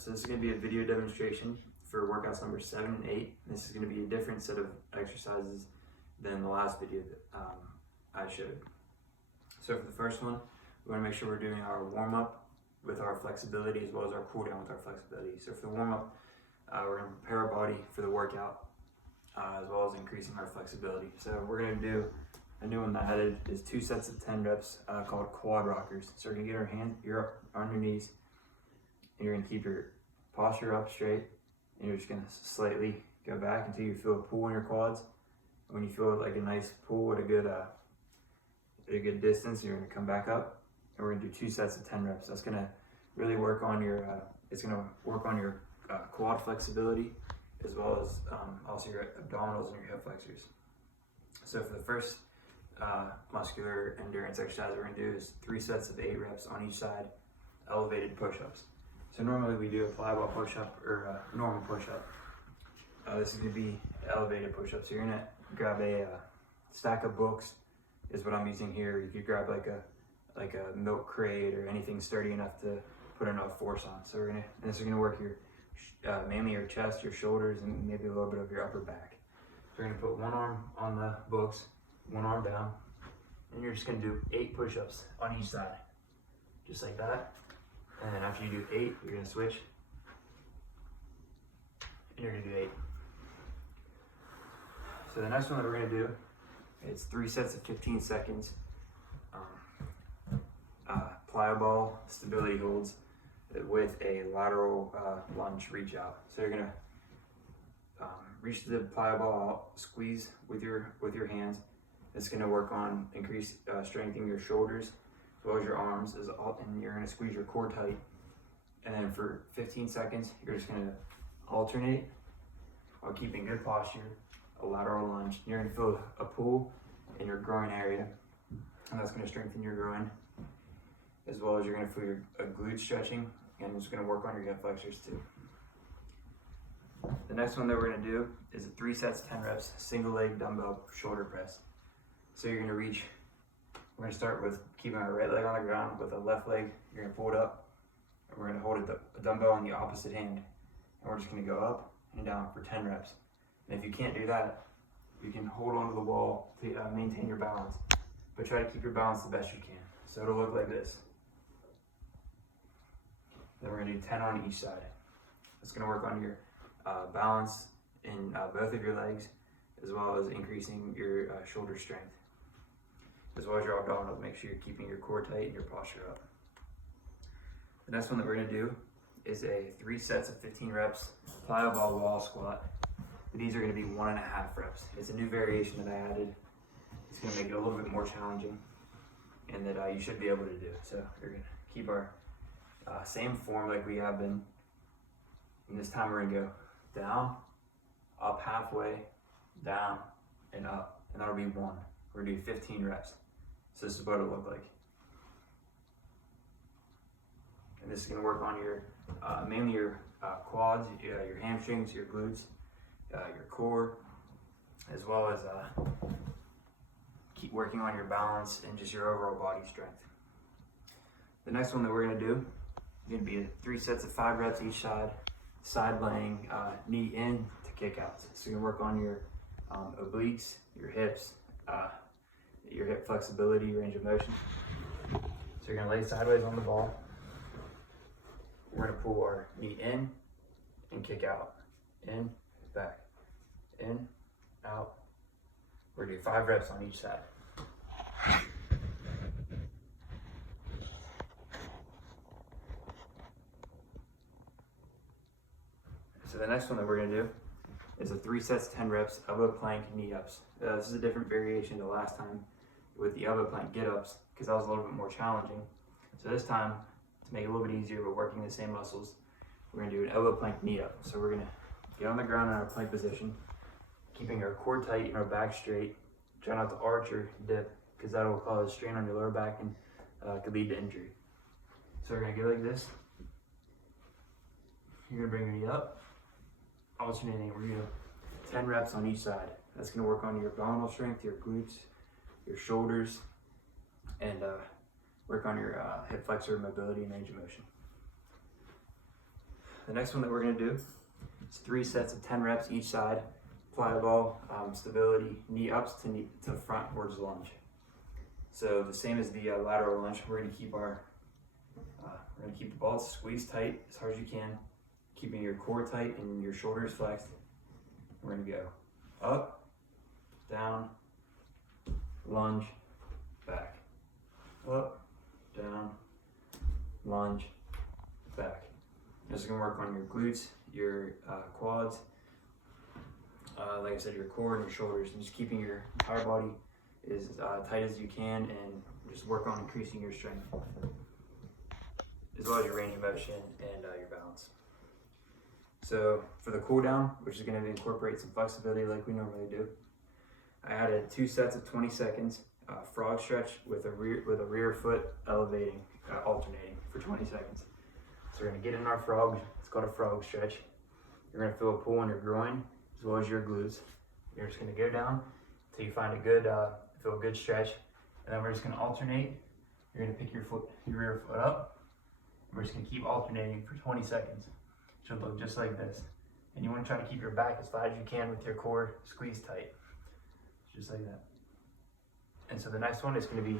So this is going to be a video demonstration for workouts number 7 and 8. This is going to be a different set of exercises than the last video that I showed. So for the first one, we want to make sure we're doing our warm-up with our flexibility as well as our cool-down with our flexibility. So for the warm-up, we're going to prepare our body for the workout as well as increasing our flexibility. So we're going to do a new one that I added is 2 sets of 10 reps called quad rockers. So we're going to get our hands, you're up on your knees, and you're going to keep your posture up straight, and you're just going to slightly go back until you feel a pull in your quads. And when you feel like a nice pull at a good distance, you're going to come back up, and we're going to do 2 sets of 10 reps. That's going to really work on your quad flexibility as well as also your abdominals and your hip flexors. So for the first muscular endurance exercise we're going to do is 3 sets of 8 reps on each side, elevated push-ups. So normally we do a fly ball push-up or a normal push-up. This is going to be elevated push-ups. So you're going to grab a stack of books is what I'm using here. You could grab like a milk crate or anything sturdy enough to put enough force on. So this is going to work your mainly your chest, your shoulders, and maybe a little bit of your upper back. So you're going to put one arm on the books, one arm down, and you're just going to do 8 push-ups on each side, just like that. And then after you do 8, you're going to switch, and you're going to do 8. So the next one that we're going to do is 3 sets of 15 seconds, plyo ball stability holds with a lateral lunge reach out. So you're going to reach the plyo ball out, squeeze with your hands. It's going to work on strengthening your shoulders as well as your arms, and you're going to squeeze your core tight. And then for 15 seconds, you're just going to alternate while keeping good posture, a lateral lunge. You're going to feel a pull in your groin area, and that's going to strengthen your groin, as well as you're going to feel your glute stretching, and it's going to work on your hip flexors too. The next one that we're going to do is a 3 sets, 10 reps, single leg dumbbell shoulder press. So you're going to reach, we're going to start with keeping our right leg on the ground with a left leg. You're going to pull it up, and we're going to hold a dumbbell in the opposite hand. And we're just going to go up and down for 10 reps. And if you can't do that, you can hold onto the wall to maintain your balance. But try to keep your balance the best you can. So it'll look like this. Then we're going to do 10 on each side. It's going to work on your balance in both of your legs, as well as increasing your shoulder strength, as well as your abdominals. Make sure you're keeping your core tight and your posture up. The next one that we're going to do is a 3 sets of 15 reps plyo ball wall squat. These are going to be 1.5 reps. It's a new variation that I added. It's going to make it a little bit more challenging, and that you should be able to do. So we're going to keep our same form like we have been. And this time we're going to go down, up halfway, down, and up. And that'll be 1. We're going to do 15 reps. So this is what it'll look like. And this is going to work on your mainly your quads, your hamstrings, your glutes, your core, as well as keep working on your balance and just your overall body strength. The next one that we're going to do is going to be 3 sets of 5 reps each side laying, knee in to kick out. So you're going to work on your obliques, your hips, your hip flexibility, your range of motion. So you're going to lay sideways on the ball. We're going to pull our knee in and kick out. In, back, in, out. We're going to do 5 reps on each side. So the next one that we're going to do is a 3 sets, 10 reps elbow plank knee ups. This is a different variation to last time with the elbow plank get ups, because that was a little bit more challenging. So this time, to make it a little bit easier but working the same muscles, we're going to do an elbow plank knee up. So we're going to get on the ground in our plank position, keeping our core tight and our back straight. Try not to arch or dip, because that will cause strain on your lower back and could lead to injury. So we're going to go like this. You're going to bring your knee up, alternating. We're going to do 10 reps on each side. That's going to work on your abdominal strength, your glutes, your shoulders, and work on your hip flexor mobility and range of motion. the next one that we're gonna do is 3 sets of 10 reps each side. Plyo ball, stability, knee ups to frontwards lunge. So the same as the lateral lunge, we're gonna keep the balls squeezed tight as hard as you can, keeping your core tight and your shoulders flexed. We're gonna go up, down, lunge, back, up, down, lunge, back. This is gonna work on your glutes, your quads, like I said, your core and your shoulders, and just keeping your entire body as tight as you can, and just work on increasing your strength, as well as your range of motion and your balance. So for the cool down, which is going to incorporate some flexibility like we normally do, I added 2 sets of 20 seconds frog stretch with a rear foot elevating, alternating for 20 seconds. So we're going to get in our frog. It's called a frog stretch. You're going to feel a pull in your groin as well as your glutes. You're just going to go down until you find feel a good stretch, and then we're just going to alternate. You're going to pick your rear foot up. We're just going to keep alternating for 20 seconds. It should look just like this. And you want to try to keep your back as flat as you can with your core squeezed tight. Just like that. And so the next one is going to be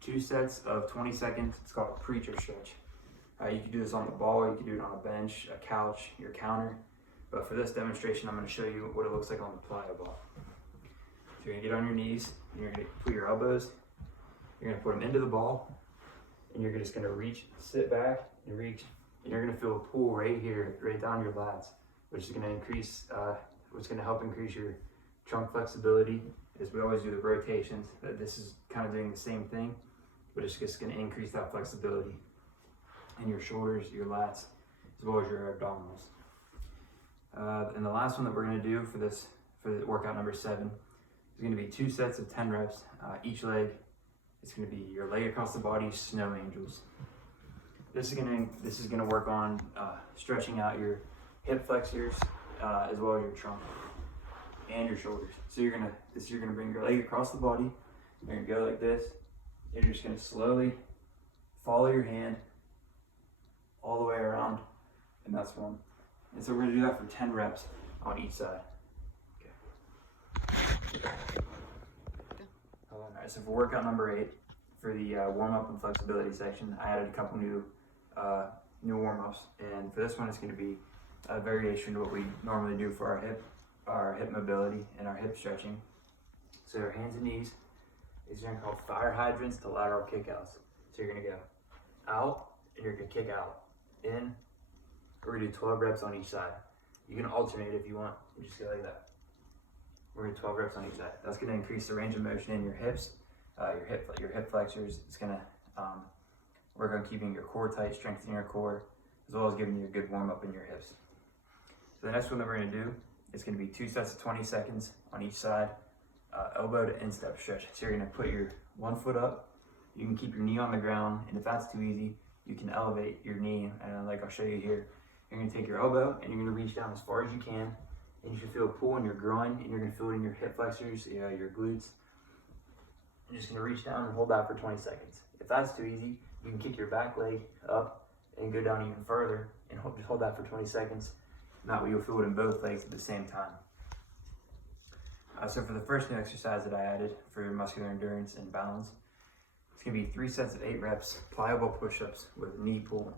2 sets of 20 seconds. It's called a preacher stretch. You can do this on the ball, or you can do it on a bench, a couch, your counter. But for this demonstration, I'm going to show you what it looks like on the plyo ball. So you're going to get on your knees, and you're going to put your elbows, you're going to put them into the ball, and you're just going to reach, sit back, and reach, and you're going to feel a pull right here, right down your lats, which is going to increase, which is going to help increase your trunk flexibility. As we always do the rotations, this is kind of doing the same thing, but it's just going to increase that flexibility in your shoulders, your lats, as well as your abdominals. And the last one that we're going to do for the workout number 7 is going to be 2 sets of 10 reps each leg. It's going to be your leg across the body, snow angels. This is going to work on stretching out your hip flexors as well as your trunk and your shoulders. So you're gonna bring your leg across the body. You're gonna go like this. And you're just gonna slowly follow your hand all the way around, and that's 1. And so we're gonna do that for 10 reps on each side. Okay. All right. So for workout number 8, for the warm-up and flexibility section, I added a couple new warm-ups, and for this one, it's gonna be a variation to what we normally do for our hip mobility and our hip stretching. So our hands and knees is called fire hydrants to lateral kickouts. So you're gonna go out and you're gonna kick out, in. We're gonna do 12 reps on each side. You can alternate if you want. You just go like that. We're gonna do 12 reps on each side. That's gonna increase the range of motion in your hips, your hip flexors. It's gonna work on keeping your core tight, strengthening your core, as well as giving you a good warm up in your hips. So the next one that we're gonna do, it's going to be 2 sets of 20 seconds on each side, elbow to instep stretch. So you're going to put your 1 foot up. You can keep your knee on the ground, and if that's too easy, you can elevate your knee, like I'll show you here. You're going to take your elbow, and you're going to reach down as far as you can, and you should feel a pull in your groin, and you're going to feel it in your hip flexors, your glutes. You're just going to reach down and hold that for 20 seconds. If that's too easy, you can kick your back leg up and go down even further, and just hold that for 20 seconds. That way you'll feel it in both legs at the same time. So for the first new exercise that I added for muscular endurance and balance, it's going to be 3 sets of 8 reps, plyo ball push-ups with knee pulling.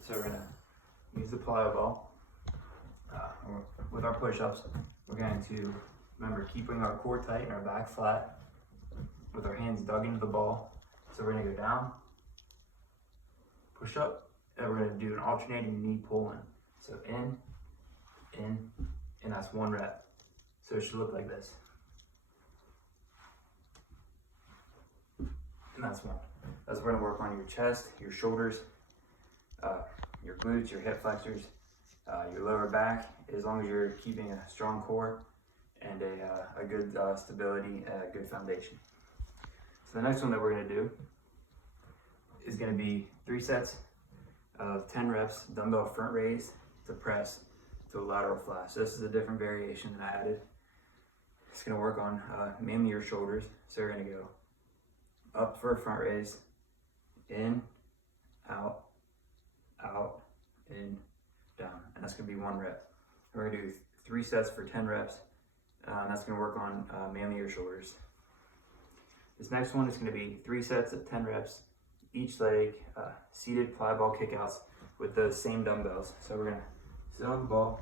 So we're going to use the plyo ball. With our push-ups, we're going to, remember, keeping our core tight and our back flat with our hands dug into the ball. So we're going to go down, push up, and we're going to do an alternating knee pull-in. So in, and that's 1 rep. So it should look like this. And that's 1. That's going to work on your chest, your shoulders, your glutes, your hip flexors, your lower back, as long as you're keeping a strong core and a good stability, a good foundation. So the next one that we're going to do is going to be 3 sets of 10 reps, dumbbell front raise to press to a lateral fly. So this is a different variation that I added. It's going to work on mainly your shoulders. So we're going to go up for a front raise, in, out, and down, and that's gonna be 1 rep. We're gonna do 3 sets for 10 reps. That's gonna work on mainly your shoulders. This next one is gonna be 3 sets of 10 reps, each leg, seated fly ball kickouts with those same dumbbells. So we're gonna sit on the ball.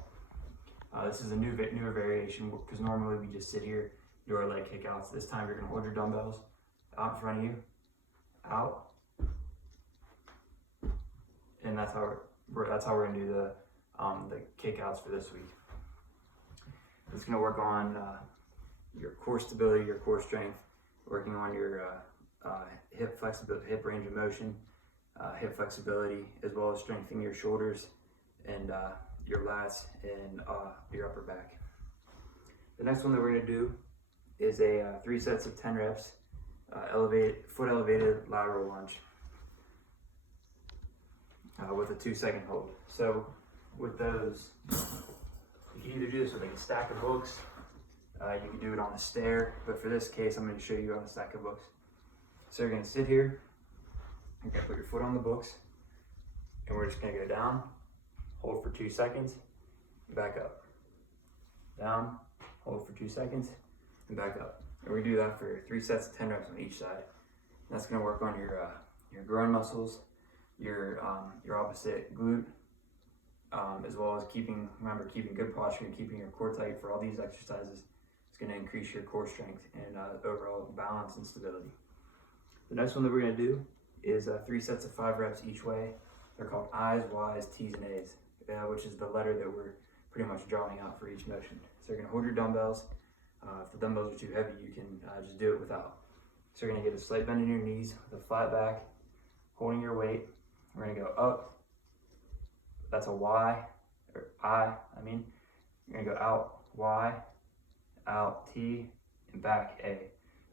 This is a newer variation because normally we just sit here, do our leg kickouts. This time you're gonna hold your dumbbells out in front of you, out, and that's how we're gonna do the kickouts for this week. It's gonna work on your core stability, your core strength, working on your hip flexibility, hip range of motion, hip flexibility, as well as strengthening your shoulders and your lats and your upper back. The next one that we're gonna do is a 3 sets of 10 reps, foot elevated lateral lunge with a 2-second hold. So with those, you can either do this with like a stack of books, you can do it on a stair, but for this case, I'm going to show you on a stack of books. So you're going to sit here, you're going to put your foot on the books, and we're just going to go down, hold for 2 seconds, and back up. Down, hold for 2 seconds, and back up. And we do that for 3 sets of 10 reps on each side. And that's going to work on your groin muscles, your opposite glute, as well as keeping good posture and keeping your core tight for all these exercises. It's going to increase your core strength and overall balance and stability. The next one that we're going to do is 3 sets of 5 reps each way. They're called I's, Y's, T's, and A's, which is the letter that we're pretty much drawing out for each motion. So you're going to hold your dumbbells. If the dumbbells are too heavy, you can just do it without. So you're going to get a slight bend in your knees with a flat back, holding your weight. We're going to go up. That's a Y, or I mean. You're going to go out, Y, out, T, and back, A.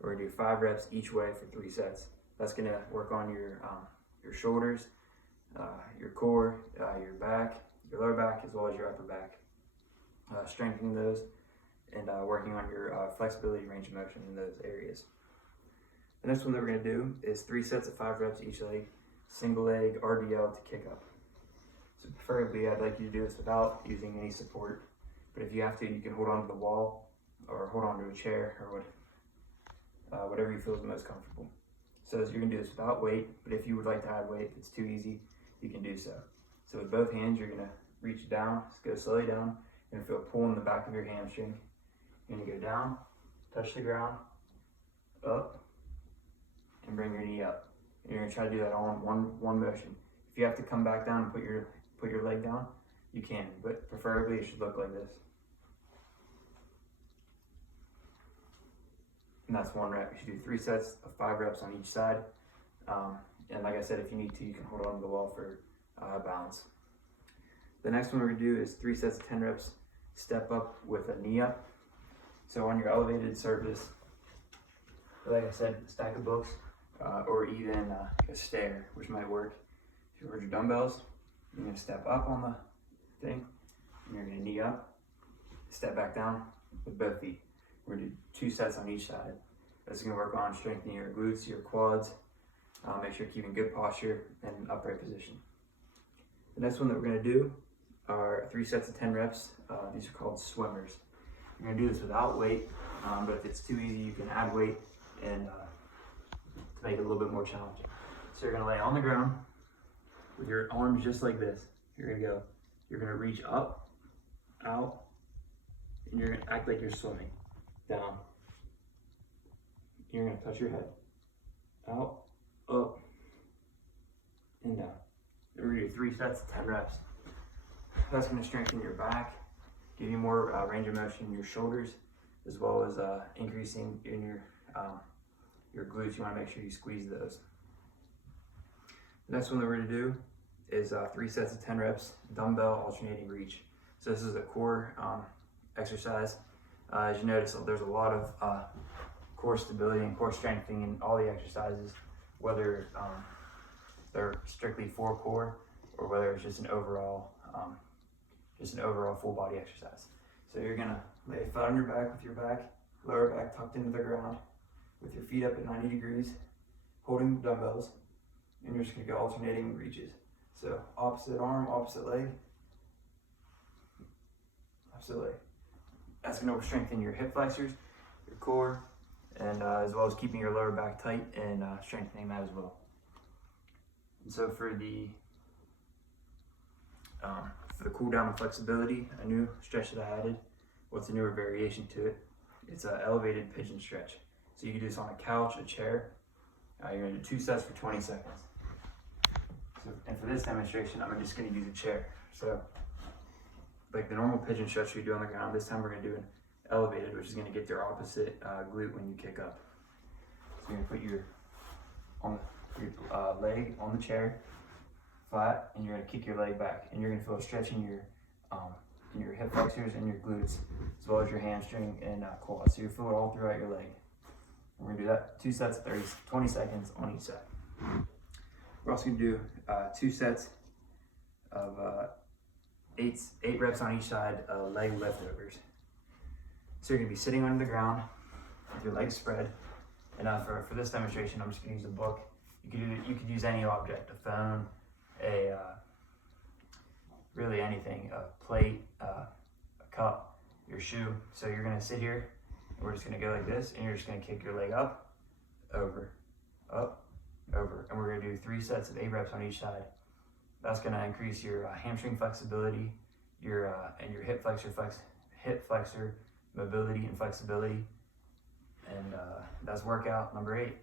We're going to do 5 reps each way for 3 sets. That's going to work on your shoulders, your core, your back, your lower back, as well as your upper back. Strengthening those and working on your flexibility, range of motion in those areas. The next one that we're going to do is 3 sets of 5 reps each leg, single leg RDL to kick up. So preferably I'd like you to do this without using any support, but if you have to, you can hold on to the wall or hold on to a chair or whatever you feel is most comfortable. So you're going to do this without weight, but if you would like to add weight, if it's too easy, you can do so. So with both hands, you're going to reach down, just go slowly down, and feel a pull in the back of your hamstring. You're going to go down, touch the ground, up, and bring your knee up. And you're going to try to do that all in one motion. If you have to come back down and put your leg down, you can, but preferably it should look like this. And that's 1 rep. You should do 3 sets of 5 reps on each side. And like I said, if you need to, you can hold on to the wall for balance. The next one we're gonna do is 3 sets of 10 reps, step up with a knee up. So on your elevated surface, like I said, a stack of books, or even a stair, which might work. If you hold your dumbbells, you're gonna step up on the thing, and you're gonna knee up, step back down with both feet. We're gonna do 2 sets on each side. This is gonna work on strengthening your glutes, your quads, make sure you're keeping good posture and upright position. The next one that we're gonna do are 3 sets of 10 reps. These are called swimmers. You're gonna do this without weight, but if it's too easy, you can add weight and to make it a little bit more challenging. So you're gonna lay on the ground with your arms just like this. You're gonna reach up, out, and you're gonna act like you're swimming. Down. You're gonna touch your head. Out, up, and down. And we're gonna do 3 sets, 10 reps. That's gonna strengthen your back, give you more range of motion in your shoulders, as well as increasing in your glutes. You wanna make sure you squeeze those. The next one that we're gonna do is 3 sets of 10 reps, dumbbell alternating reach. So this is a core exercise. As you notice, there's a lot of core stability and core strengthening in all the exercises, whether they're strictly for core or whether it's just an overall full body exercise. So you're gonna lay flat on your back with your lower back tucked into the ground, with your feet up at 90 degrees, holding the dumbbells, and you're just gonna go alternating reaches. So opposite arm, opposite leg, opposite leg. That's going to strengthen your hip flexors, your core, and as well as keeping your lower back tight and strengthening that as well. And so for the cool down and flexibility, a new stretch that I added, what's a newer variation to it? It's an elevated pigeon stretch. So you can do this on a couch, a chair. You're gonna do 2 sets for 20 seconds. So, and for this demonstration, I'm just gonna use a chair. So like the normal pigeon stretch we do on the ground, this time we're gonna do an elevated, which is gonna get your opposite glute when you kick up. So you're gonna put your leg on the chair, flat, and you're gonna kick your leg back, and you're gonna feel a stretch in your hip flexors and your glutes, as well as your hamstring and quad. So you feel it all throughout your leg. And we're gonna do that 2 sets, 20 seconds on each set. We're also gonna do 2 sets of 8 reps on each side of leg leftovers. So you're gonna be sitting on the ground with your legs spread. And for this demonstration, I'm just gonna use a book. You could use any object, a phone, really anything, a plate, a cup, your shoe. So you're gonna sit here, and we're just gonna go like this, and you're just gonna kick your leg up, over, up, over. And we're gonna do 3 sets of 8 reps on each side. That's gonna increase your hamstring flexibility, and your hip flexor mobility and flexibility. And that's workout number 8.